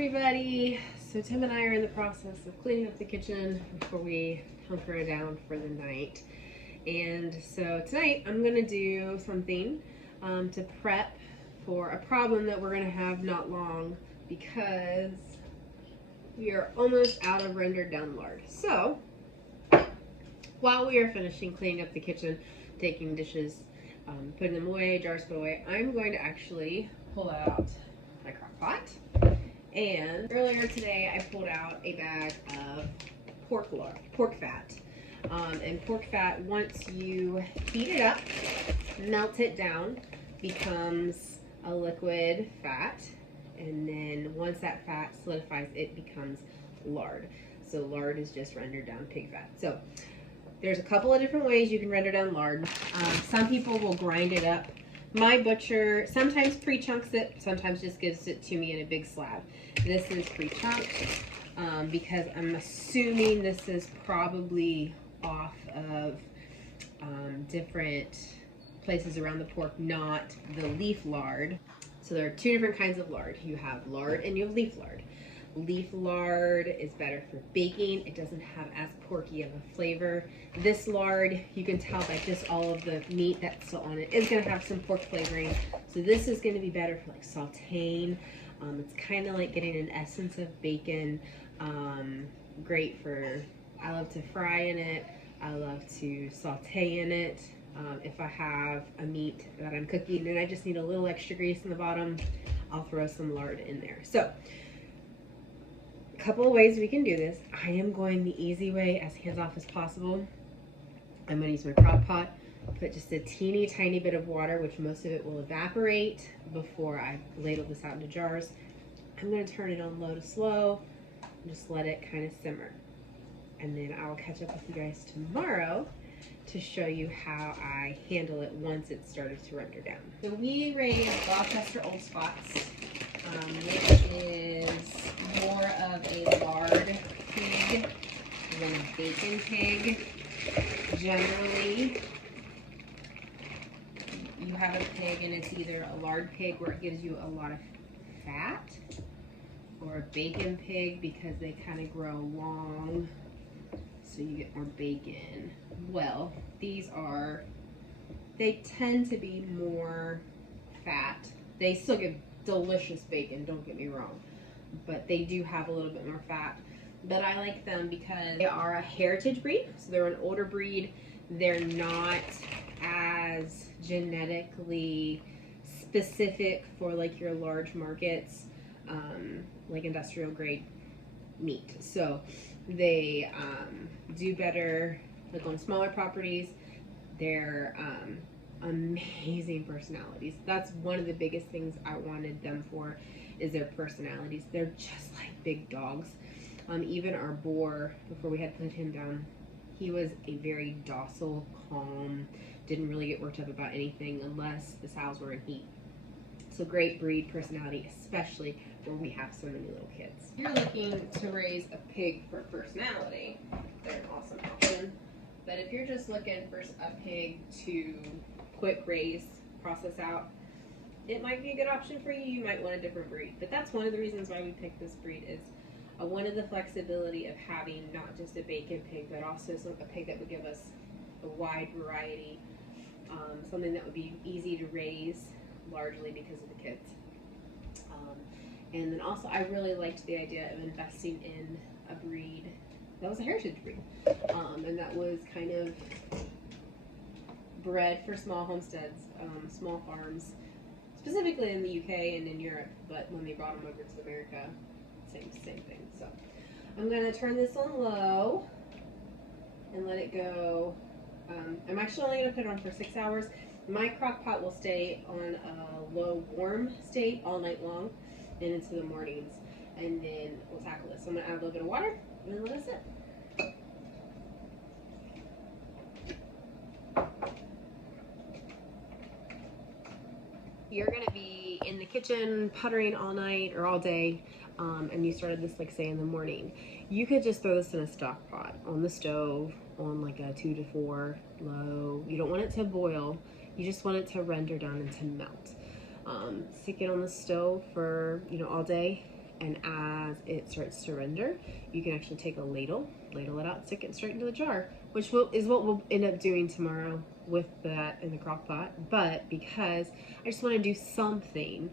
everybody. So Tim and I are in the process of cleaning up the kitchen before we hunker it down for the night. And so tonight I'm gonna do something to prep for a problem that we're gonna have not long, because we are almost out of rendered down lard. So while we are finishing cleaning up the kitchen, taking dishes, putting them away, jars put away, I'm going to actually pull out my crock pot. And earlier today I pulled out a bag of pork fat. And pork fat, once you heat it up, melt it down, becomes a liquid fat. And then once that fat solidifies, it becomes lard. So lard is just rendered down pig fat. So there's a couple of different ways you can render down lard. Some people will grind it up. My butcher sometimes pre-chunks it, sometimes just gives it to me in a big slab. This is pre-chunked because I'm assuming this is probably off of different places around the pork, not the leaf lard. So there are two different kinds of lard. You have lard and you have leaf lard. Leaf lard is better for baking. It doesn't have as porky of a flavor. This lard, you can tell by just all of the meat that's still on it, is going to have some pork flavoring. So this is going to be better for like sauteing. It's kind of like getting an essence of bacon. Great for, I love to fry in it. I love to saute in it. If I have a meat that I'm cooking and I just need a little extra grease in the bottom, I'll throw some lard in there. So a couple of ways we can do this. I am going the easy way, as hands-off as possible. I'm going to use my crock pot, put just a teeny tiny bit of water, which most of it will evaporate before I ladle this out into jars. I'm going to turn it on low to slow and just let it kind of simmer. And then I'll catch up with you guys tomorrow to show you how I handle it once it's started to render down. So we raise Gloucester Old Spots, which is more of a lard pig than a bacon pig. Generally, you have a pig and it's either a lard pig where it gives you a lot of fat, or a bacon pig because they kind of grow long, so you get more bacon. Well, they tend to be more fat. They still give delicious bacon, don't get me wrong, but they do have a little bit more fat. But I like them because they are a heritage breed, so they're an older breed. They're not as genetically specific for like your large markets, like industrial grade meat. So they do better like on smaller properties. They're amazing personalities. That's one of the biggest things I wanted them for, is their personalities. They're just like big dogs. Even our boar, before we had put him down, he was a very docile, calm, didn't really get worked up about anything unless the sows were in heat. So great breed personality, especially where we have so many little kids. If you're looking to raise a pig for personality, they're an awesome option. But if you're just looking for a pig to quick raise, process out, it might be a good option for you. You might want a different breed. But that's one of the reasons why we picked this breed, is I wanted the flexibility of having not just a bacon pig, but also a pig that would give us a wide variety, something that would be easy to raise, largely because of the kids. And then also I really liked the idea of investing in a breed that was a heritage breed, and that was kind of bred for small homesteads, small farms, specifically in the UK and in Europe, but when they brought them over to America, same thing. So I'm going to turn this on low and let it go. I'm actually only going to put it on for 6 hours. My crock pot will stay on a low warm state all night long and into the mornings, and then we'll tackle this. So I'm going to add a little bit of water and then let it sit. You're going to be in the kitchen puttering all night or all day, and you started this like say in the morning. You could just throw this in a stock pot on the stove on like a 2 to 4 low. You don't want it to boil, you just want it to render down and to melt. Stick it on the stove for all day, and as it starts to render, you can actually take a ladle it out, stick it straight into the jar, which is what we'll end up doing tomorrow with that in the crock pot. But because I just want to do something,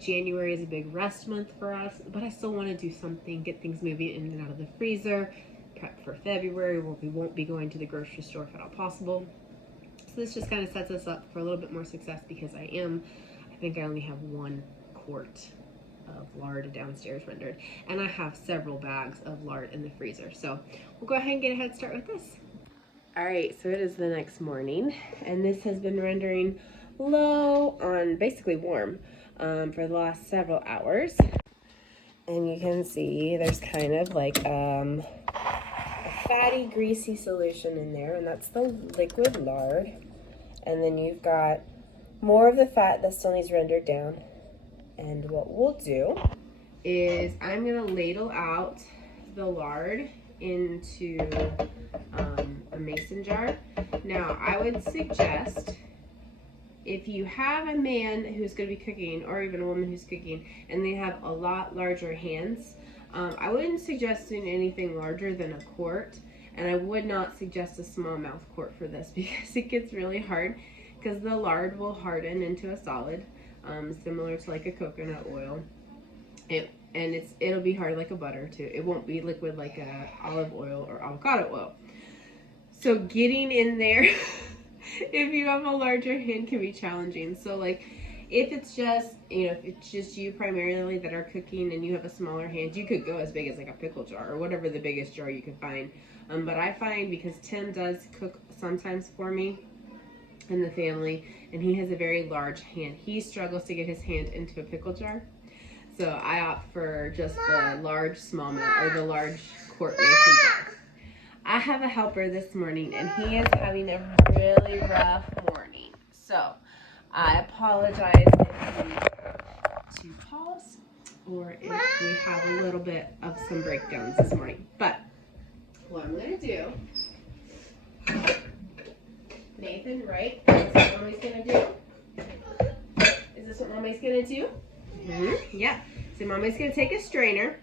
January is a big rest month for us, but I still want to do something, get things moving in and out of the freezer, prep for February where we won't be going to the grocery store if at all possible. So this just kind of sets us up for a little bit more success, because I think I only have 1 quart of lard downstairs rendered, and I have several bags of lard in the freezer. So we'll go ahead and get a head start with this. All right, so it is the next morning, and this has been rendering low on basically warm for the last several hours. And you can see there's kind of like a fatty, greasy solution in there, and that's the liquid lard. And then you've got more of the fat that still needs rendered down. And what we'll do is I'm gonna ladle out the lard into a mason jar. Now, I would suggest, if you have a man who's going to be cooking, or even a woman who's cooking, and they have a lot larger hands, I wouldn't suggest doing anything larger than a quart, and I would not suggest a smallmouth quart for this, because it gets really hard, because the lard will harden into a solid, similar to like a coconut oil. It'll be hard like a butter too. It won't be liquid like a olive oil or avocado oil. So getting in there, if you have a larger hand, can be challenging. So like, if it's just, if it's just you primarily that are cooking and you have a smaller hand, you could go as big as like a pickle jar or whatever the biggest jar you can find. But I find, because Tim does cook sometimes for me in the family, and he has a very large hand, he struggles to get his hand into a pickle jar. So I opt for just the large smallmouth, or the large quart mason jar. I have a helper this morning, and he is having a really rough morning. So I apologize if we need to pause, or if we have a little bit of some breakdowns this morning. But what I'm going to do, Nathan, right? Is this what Mommy's going to do? Is this what Mommy's going to do? Mm-hmm. Yeah. So Mommy's going to take a strainer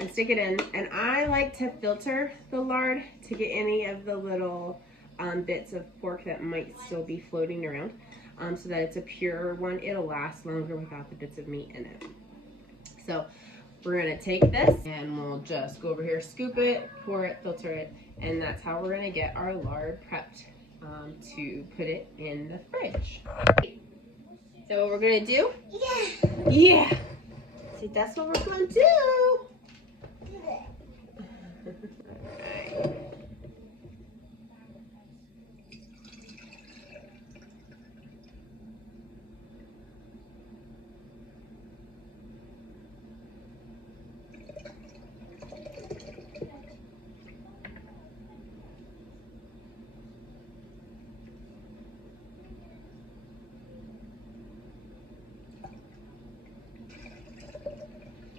and stick it in, and I like to filter the lard to get any of the little bits of pork that might still be floating around, so that it's a pure one. It'll last longer without the bits of meat in it. So we're going to take this, and we'll just go over here, scoop it, pour it, filter it, and that's how we're going to get our lard prepped to put it in the fridge. So what we're going to do? Yeah. See, that's what we're going to do.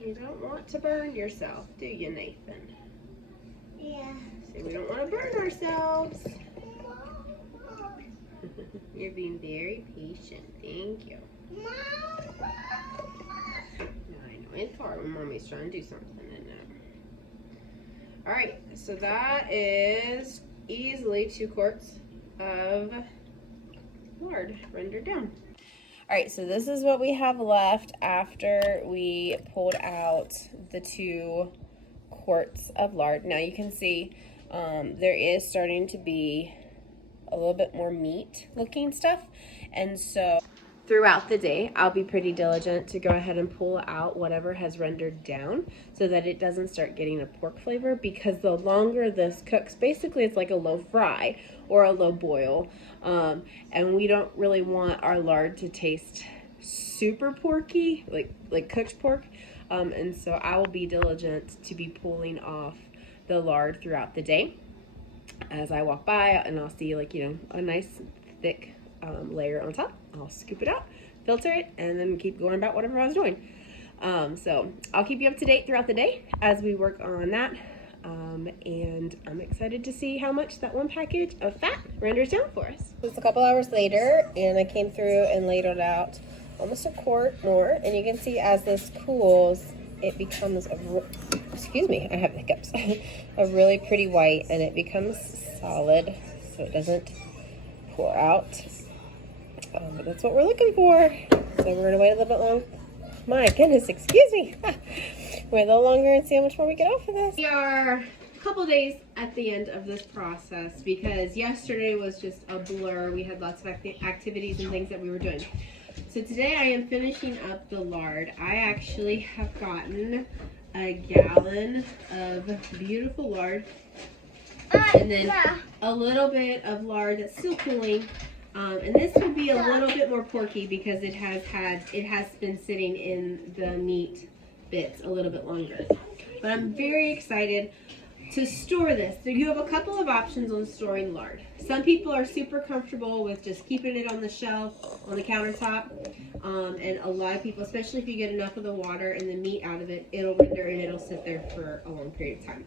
You don't want to burn yourself, do you, Nathan? Yeah. So we don't want to burn ourselves. You're being very patient. Thank you. I know, it's hard when Mommy's trying to do something, isn't it? Alright, so that is easily 2 quarts of lard rendered down. Alright, so this is what we have left after we pulled out the 2 quarts of lard. Now you can see there is starting to be a little bit more meat looking stuff, and so throughout the day I'll be pretty diligent to go ahead and pull out whatever has rendered down so that it doesn't start getting a pork flavor, because the longer this cooks, basically it's like a low fry or a low boil, and we don't really want our lard to taste super porky, like cooked pork, and so I will be diligent to be pulling off the lard throughout the day as I walk by, and I'll see a nice thick layer on top. I'll scoop it out, filter it, and then keep going about whatever I was doing. So I'll keep you up to date throughout the day as we work on that. And I'm excited to see how much that 1 package of fat renders down for us. It's a couple hours later, and I came through and ladled out almost a quart more, and you can see as this cools, it becomes excuse me, I have hiccups. A really pretty white, and it becomes solid, so it doesn't pour out. But that's what we're looking for. So we're gonna wait a little bit long. My goodness, excuse me. Wait a little longer and see how much more we get off of this. We are a couple days at the end of this process because yesterday was just a blur. We had lots of activities and things that we were doing. So today I am finishing up the lard. I actually have gotten a gallon of beautiful lard and then a little bit of lard that's still cooling. And this will be a little bit more porky because it has been sitting in the meat bits a little bit longer. But I'm very excited to store this. So you have a couple of options on storing lard. Some people are super comfortable with just keeping it on the shelf, on the countertop. And a lot of people, especially if you get enough of the water and the meat out of it, it'll render and it'll sit there for a long period of time.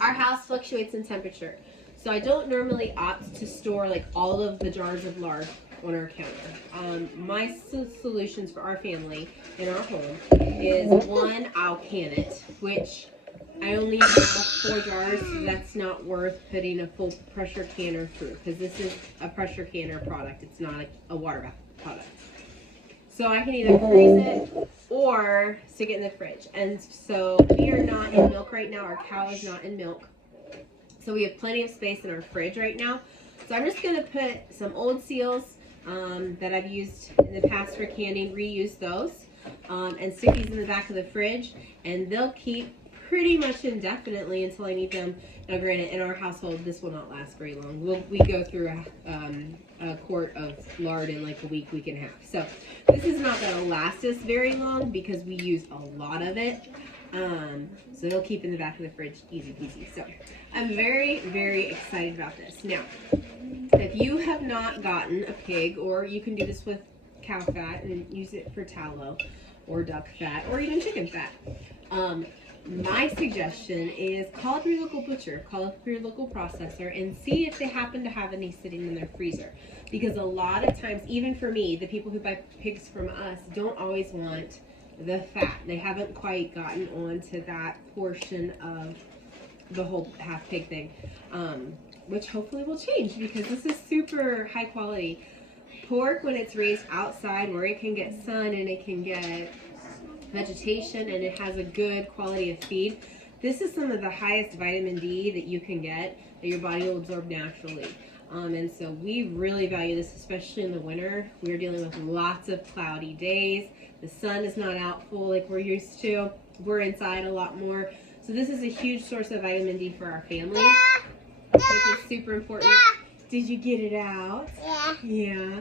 Our house fluctuates in temperature. So I don't normally opt to store like all of the jars of lard on our counter. My solutions for our family in our home is one, I'll can it, which I only have 4 jars, so that's not worth putting a full pressure canner through because this is a pressure canner product. It's not a water bath product. So I can either freeze it or stick it in the fridge. And so we are not in milk right now. Our cow is not in milk. So we have plenty of space in our fridge right now. So I'm just going to put some old seals that I've used in the past for canning, reuse those, and stick these in the back of the fridge. And they'll keep pretty much indefinitely until I need them. Now granted, in our household, this will not last very long. We go through a quart of lard in like a week and a half. So this is not going to last us very long because we use a lot of it. So it'll keep in the back of the fridge easy peasy. So I'm very, very excited about this. Now, if you have not gotten a pig, or you can do this with cow fat and use it for tallow or duck fat or even chicken fat, my suggestion is call up your local butcher, call up your local processor, and see if they happen to have any sitting in their freezer. Because a lot of times, even for me, the people who buy pigs from us don't always want the fat. They haven't quite gotten onto that portion of the whole half pig thing, which hopefully will change because this is super high quality pork when it's raised outside where it can get sun and it can get vegetation and it has a good quality of feed. This is some of the highest vitamin D that you can get that your body will absorb naturally. And so we really value this, especially in the winter. We're dealing with lots of cloudy days. The sun is not out full like we're used to. We're inside a lot more. So this is a huge source of vitamin D for our family. This is super important. Did you get it out? Yeah.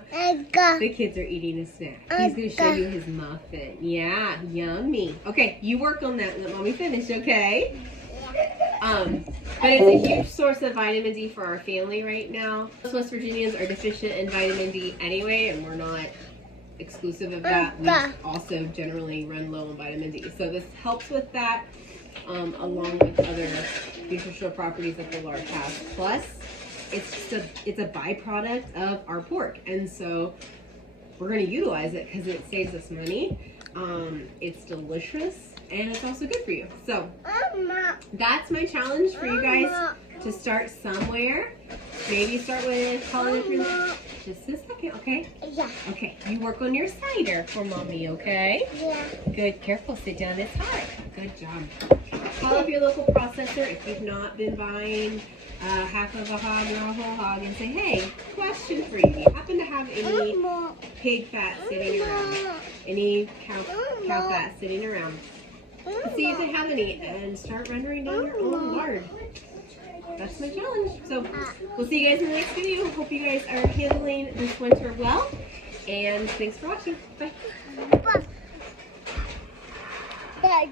The kids are eating a snack. He's going to show you his muffin. Yeah, yummy. Okay, you work on that and let mommy finish, okay? But it's a huge source of vitamin D for our family right now. Most West Virginians are deficient in vitamin D anyway, and we're not exclusive of that. We also generally run low on vitamin D. So this helps with that, along with other nutritional properties that the lard has. Plus, it's a byproduct of our pork, and so we're going to utilize it because it saves us money. It's delicious, and it's also good for you. So that's my challenge for you guys, to start somewhere. Maybe start with calling up your just a second, okay? Yeah. Okay, you work on your cider for mommy, okay? Yeah. Good, careful, sit down, it's hot. Good job. Call up your local processor if you've not been buying half of a hog or a whole hog and say, hey, question for you. Do you happen to have any pig fat sitting around? Any cow fat sitting around? See if they have any and start rendering down your own lard. That's my challenge. So we'll see you guys in the next video. Hope you guys are handling this winter well. And thanks for watching. Bye. Bye.